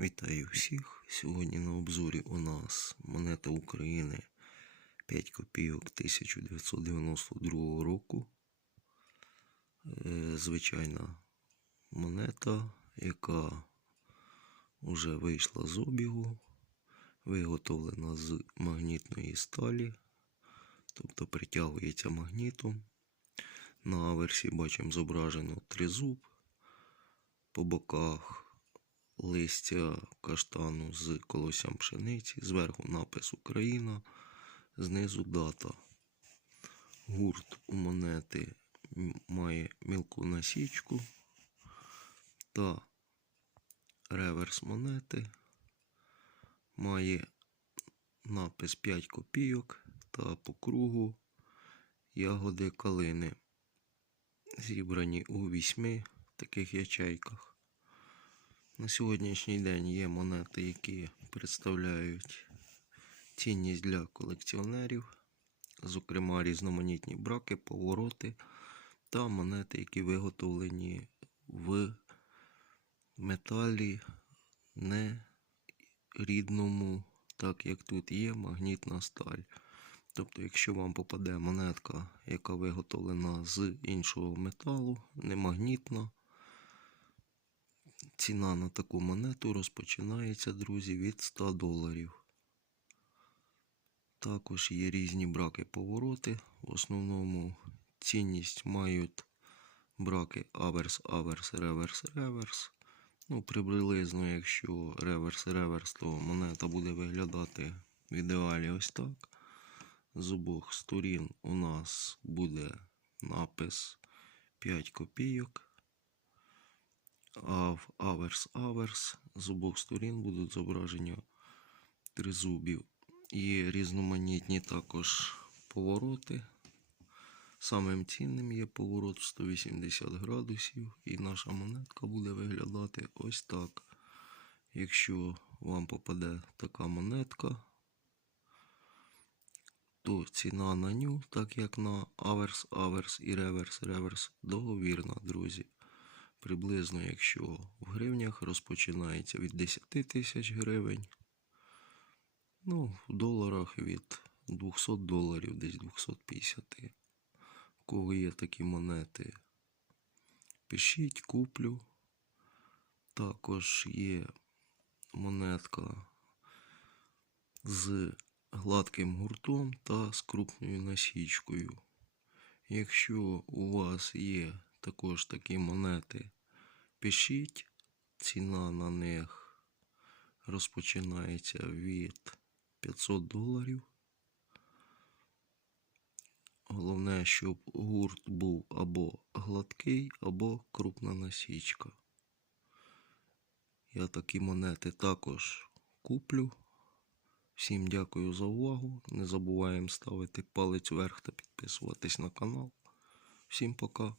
Вітаю всіх. Сьогодні на обзорі у нас монета України 5 копійок 1992 року. Е, Звичайна монета, яка вже вийшла з обігу, виготовлена з магнітної сталі, тобто притягується магнітом. На аверсі бачимо зображено тризуб, по боках листя каштану з колоссям пшениці, зверху напис Україна, знизу дата. Гурт у монети має мілку насічку та реверс монети. Має напис 5 копійок та по кругу ягоди калини, зібрані у вісьми таких ячейках. На сьогоднішній день є монети, які представляють цінність для колекціонерів, зокрема різноманітні браки, повороти та монети, які виготовлені в металі не рідному, так як тут є магнітна сталь. Тобто, якщо вам попаде монетка, яка виготовлена з іншого металу, не магнітна, Ціна на таку монету розпочинається, друзі, від 100 доларів. Також є різні браки повороти. В основному цінність мають браки аверс, аверс, реверс, реверс. Ну, приблизно, якщо реверс, реверс, то монета буде виглядати в ідеалі ось так. З обох сторін у нас буде напис 5 копійок. А в аверс аверс з обох сторін будуть зображення тризубів. Є різноманітні також повороти. Самим цінним є поворот в 180 градусів, і наша монетка буде виглядати ось так. Якщо вам попаде така монетка, то ціна на ню, так як на аверс, аверс і реверс, реверс, договірна, друзі. Приблизно, якщо в гривнях розпочинається від 10 тисяч гривень. Ну, в доларах від 200 доларів, десь 250. У кого є такі монети, пишіть, куплю. Також є монетка з гладким гуртом та з крупною насічкою. Якщо у вас є також такі монети, пишіть. Ціна на них розпочинається від 500 доларів. Головне, щоб гурт був або гладкий, або крупна насічка. Я такі монети також куплю. Всім дякую за увагу. Не забуваємо ставити палець вверх та підписуватись на канал. Всім пока.